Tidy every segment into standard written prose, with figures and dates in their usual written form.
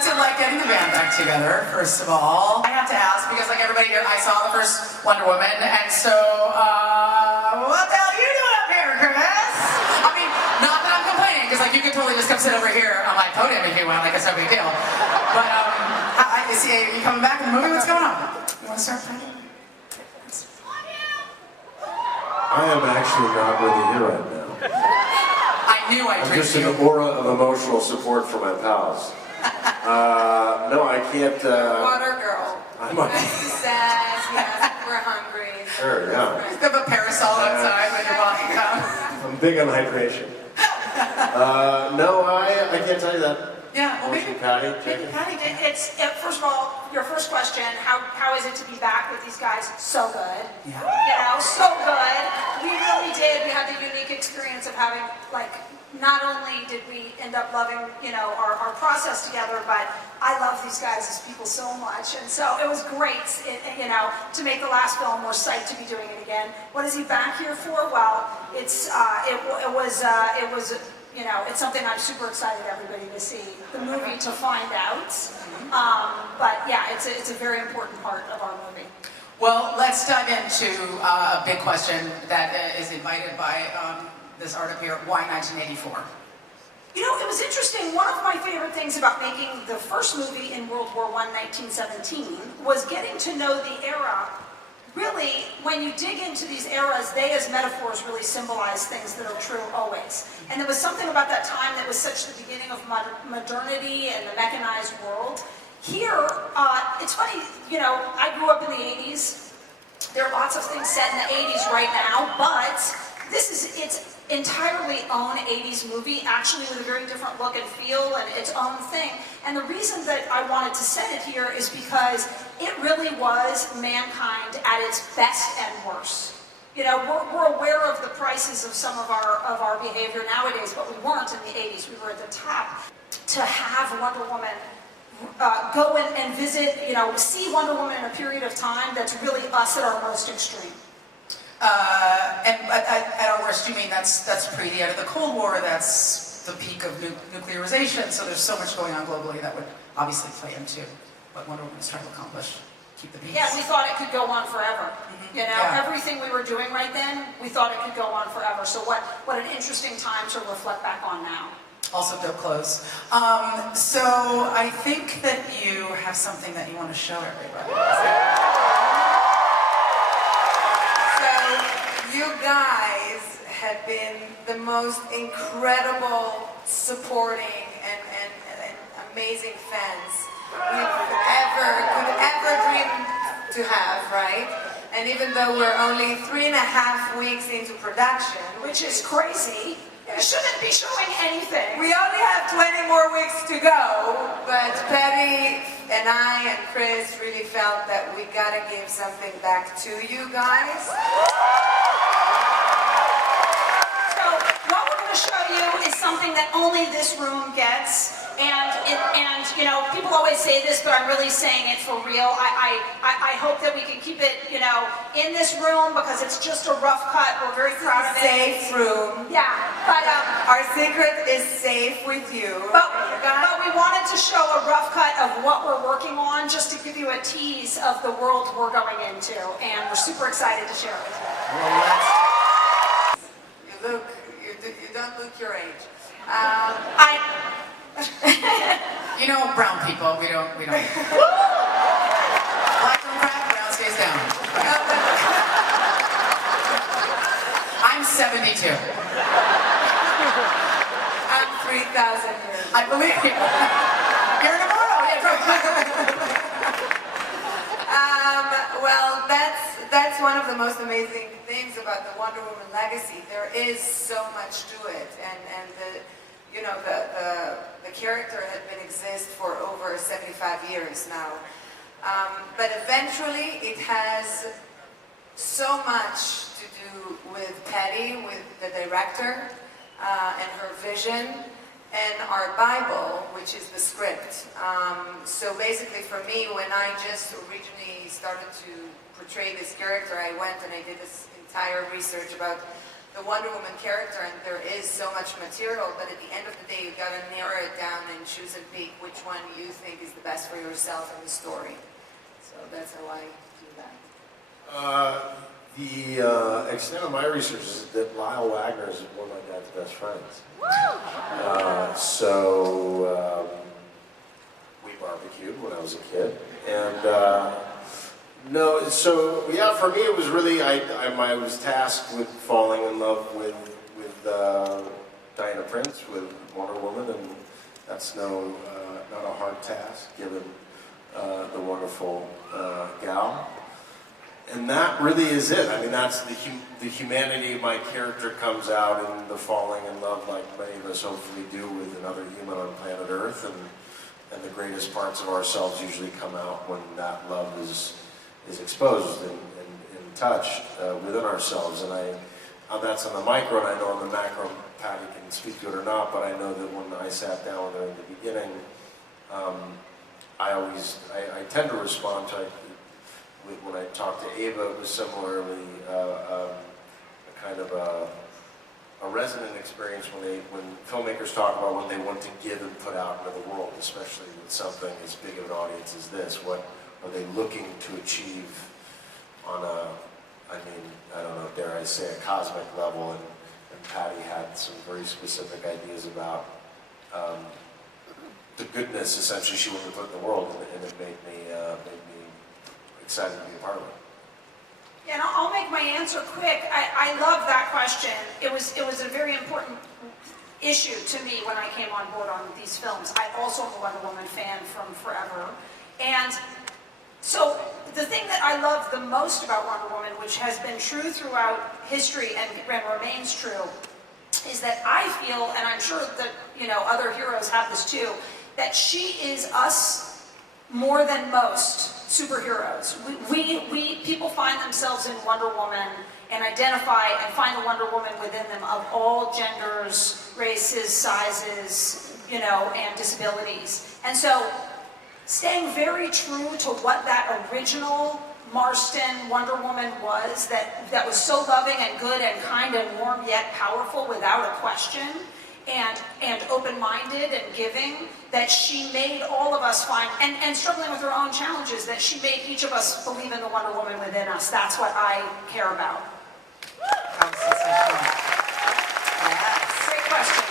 what's it like getting the band back together, first of all? I have to ask, because like everybody here, I saw the first Wonder Woman, and so, what the hell are you doing up here, Chris? I mean, not that I'm complaining, because like you could totally just come sit over here on my podium if you want, like it's no big deal. But, I see, are you coming back in the movie? What's going on? You want to start, Freddie? I am actually not really here right now. I knew I'd I'm just an aura of emotional support for my pals. No, I can't. Water girl. I might. He's sad. Yes, we're hungry. Sure, yeah. You have a parasol outside when you're walking down. I'm big on hydration. No, I can't tell you that. Yeah, well, maybe Patty, Patty, first of all, your first question, how is it to be back with these guys? So good. Yeah. You know, so good. We really did. We had the unique experience of having, like, not only did we end up loving, you know, our process together, but I love these guys as people so much. And so it was great, you know, to make the last film. We're psyched to be doing it again. What is he back here for? Well, it was you know, it's something I'm super excited everybody to see the movie to find out. But yeah, it's a very important part of our movie. Well, let's dive into a big question that is invited by this art up here. Why 1984? You know, it was interesting. One of my favorite things about making the first movie in World War I, 1917, was getting to know the era. Really, when you dig into these eras, they as metaphors really symbolize things that are true always. And there was something about that time that was such the beginning of modernity and the mechanized world. Here, it's funny, you know, I grew up in the 80s. There are lots of things set in the 80s right now, but this is its entirely own 80s movie, actually with a very different look and feel and its own thing. And the reason that I wanted to set it here is because it really was mankind at its best and worst. You know, we're aware of the prices of some of our behavior nowadays, but we weren't in the 80s. We were at the top. To have Wonder Woman go and visit, you know, see Wonder Woman in a period of time that's really us at our most extreme. And at our worst, you mean that's pre the end of the Cold War, that's the peak of nuclearization, so there's so much going on globally that would obviously play into what Wonder Woman is trying to accomplish. Keep the peace. Yeah, we thought it could go on forever. You know, Yeah. everything we were doing right then, we thought it could go on forever. So what an interesting time to reflect back on now. Also dope clothes. So I think that you have something that you want to show everybody. You guys have been the most incredible, supporting, and amazing fans could ever dream to have, right? And even though we're only 3.5 weeks into production, Which is crazy. We shouldn't be showing anything. we only have 20 more weeks to go, but Patty and I and Chris really felt that we gotta give something back to you guys. So what we're going to show you is something that only this room gets. And you know, people always say this, but I'm really saying it for real. I hope that we can keep it, you know, in this room because it's just a rough cut. We're very proud of it. Safe room. Yeah, but Our secret is safe with you. But we wanted to show a rough cut of what we're working on, just to give you a tease of the world we're going into, and we're super excited to share it with you. You don't look your age. You know, brown people, we don't. Black don't crack, brown stays down. I'm 72. I'm 3,000 years. I believe you. You're in a row. Well, that's one of the most amazing things about the Wonder Woman legacy. There is so much to it, and the character had been exist for over 75 years now. But eventually, it has so much to do with Patty, with the director, and her vision, and our Bible, which is the script. So basically for me, when I just originally started to portray this character, I went and I did this entire research about the Wonder Woman character, and there is so much material, but at the end of the day, you gotta narrow it down and choose and pick which one you think is the best for yourself and the story. So that's how I do that. The extent of my research is that Lyle Wagner is one of my dad's best friends. So we barbecued when I was a kid, and no, so yeah, for me it was really I was tasked with falling in love with Diana Prince, with Wonder Woman, and that's not a hard task given the wonderful gal. And that really is it. I mean, that's the humanity of my character comes out in the falling in love, like many of us hopefully do with another human on planet Earth, and the greatest parts of ourselves usually come out when that love is exposed and touched within ourselves. And that's on the micro, and I know on the macro, Patty can speak to it or not, but I know that when I sat down with her in the beginning, I tend to respond to, when I talked to Ava, it was similarly a kind of a resonant experience when filmmakers talk about what they want to give and put out into the world, especially with something as big of an audience as this. What are they looking to achieve on I don't know, dare I say, a cosmic level? And Patty had some very specific ideas about the goodness, essentially, she wanted to put in the world, and it made me excited to be a part of it. Yeah, and I'll make my answer quick. I love that question. It was a very important issue to me when I came on board on these films. I also am a Wonder Woman fan from forever. And so the thing that I love the most about Wonder Woman, which has been true throughout history and remains true, is that I feel, and I'm sure that other heroes have this too, that she is us more than most superheroes. People find themselves in Wonder Woman and identify and find the Wonder Woman within them of all genders, races, sizes, and disabilities. And so staying very true to what that original Marston Wonder Woman was, that was so loving and good and kind and warm yet powerful without a question, and open-minded and giving, that she made all of us find, and struggling with her own challenges, that she made each of us believe in the Wonder Woman within us. That's what I care about. That was sensational. Yes. Great question.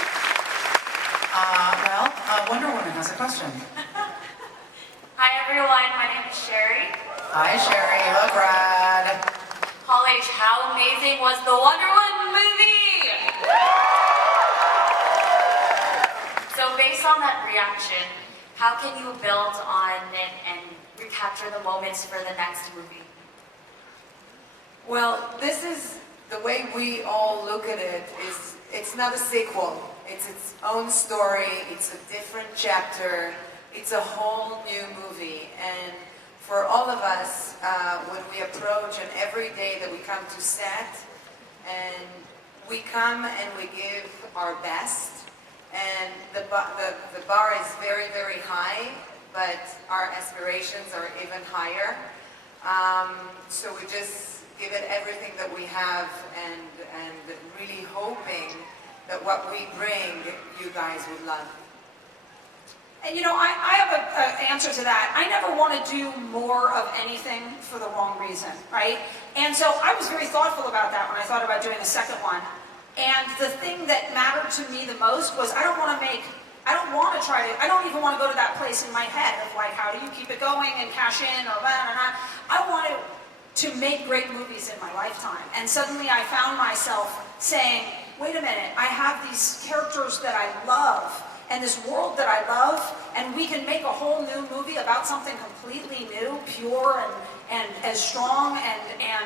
Wonder Woman has a question. Hi everyone, my name is Sherry. Hi Sherry, you look rad. Paul H., how amazing was the Wonder Woman movie? So based on that reaction, how can you build on it and recapture the moments for the next movie? Well, this is the way we all look at it. It's not a sequel. It's its own story. It's a different chapter. It's a whole new movie. And for all of us, when we approach, and every day that we come to set, and we come and we give our best, and the bar is very, very high, but our aspirations are even higher. So we just give it everything that we have, and really hoping that what we bring, you guys would love. And I have an answer to that. I never want to do more of anything for the wrong reason, right? And so I was very thoughtful about that when I thought about doing a second one. And the thing that mattered to me the most was I don't even want to go to that place in my head of like, how do you keep it going and cash in or blah, blah, blah. I wanted to make great movies in my lifetime. And suddenly I found myself saying, wait a minute, I have these characters that I love and this world that I love, and we can make a whole new movie about something completely new, pure, and as strong and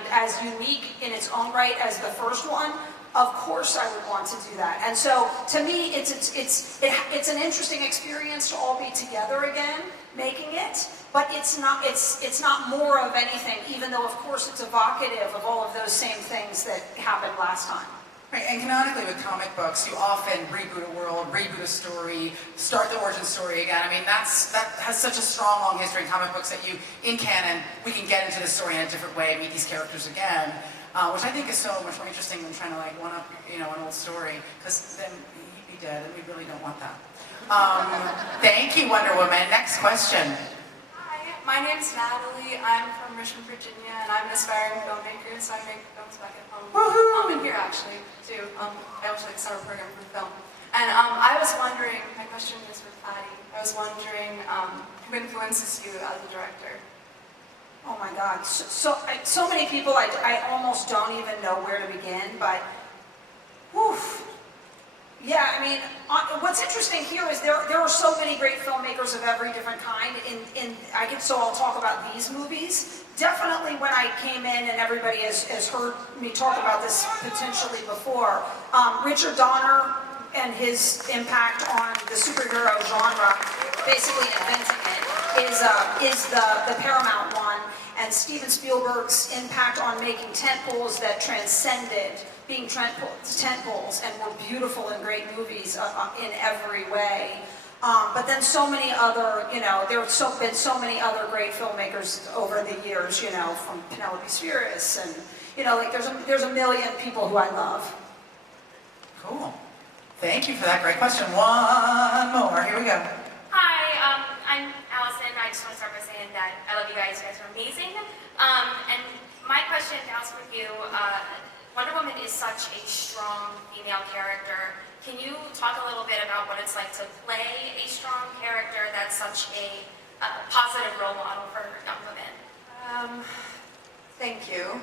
as unique in its own right as the first one. Of course I would want to do that. And so to me, it's an interesting experience to all be together again, making it, but it's not more of anything, even though of course it's evocative of all of those same things that happened last time. Right, and canonically with comic books, you often reboot a world, reboot a story, start the origin story again. I mean, that has such a strong, long history in comic books that in canon, we can get into the story in a different way, meet these characters again. which I think is so much more interesting than trying to like one up, you know, an old story, because then he'd be dead, and we really don't want that. Thank you, Wonder Woman. Next question. Hi, my name's Natalie. I'm from Richmond, Virginia, and I'm an aspiring filmmaker, so I make films back at home. And here actually, too. I also like summer program for film. And I was wondering, my question is for Patty. I was wondering who influences you as a director? Oh my God, so many people, I almost don't even know where to begin, but, woof. Yeah, I mean, what's interesting here is there are so many great filmmakers of every different kind. So I'll talk about these movies. Definitely when I came in, and everybody has heard me talk about this potentially before, Richard Donner and his impact on the superhero genre, basically inventing it, is the paramount one. And Steven Spielberg's impact on making tentpoles that transcended being tentpoles and were beautiful and great movies in every way. But then so many other, you know, there have been so many other great filmmakers over the years, you know, from Penelope Spheris, and, you know, like there's a million people who I love. Cool. Thank you for that great question. One more. Here we go. Hi, I'm Allison. I just want to start by saying that I love you guys. You guys are amazing. And my question to ask with you, Wonder Woman is such a strong female character. Can you talk a little bit about what it's like to play a strong character that's such a positive role model for young women? Thank you.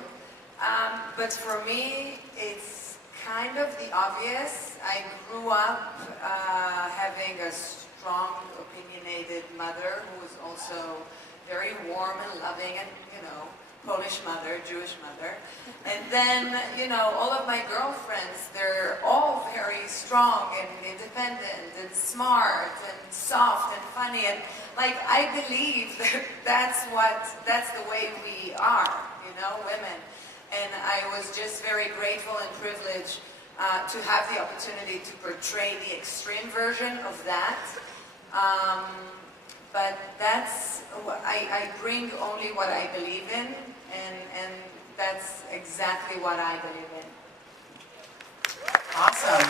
But for me, it's kind of the obvious. I grew up having a strong, opinionated mother who was also very warm and loving, and, you know, Polish mother, Jewish mother. And then, you know, all of my girlfriends, they're all very strong and independent and smart and soft and funny. And, like, I believe that that's the way we are, you know, women. And I was just very grateful and privileged to have the opportunity to portray the extreme version of that. But that's, I bring only what I believe in, and that's exactly what I believe in. Awesome.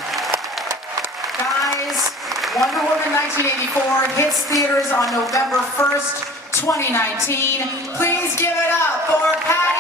Guys, Wonder Woman 1984 hits theaters on November 1st, 2019. Please give it up for Patty.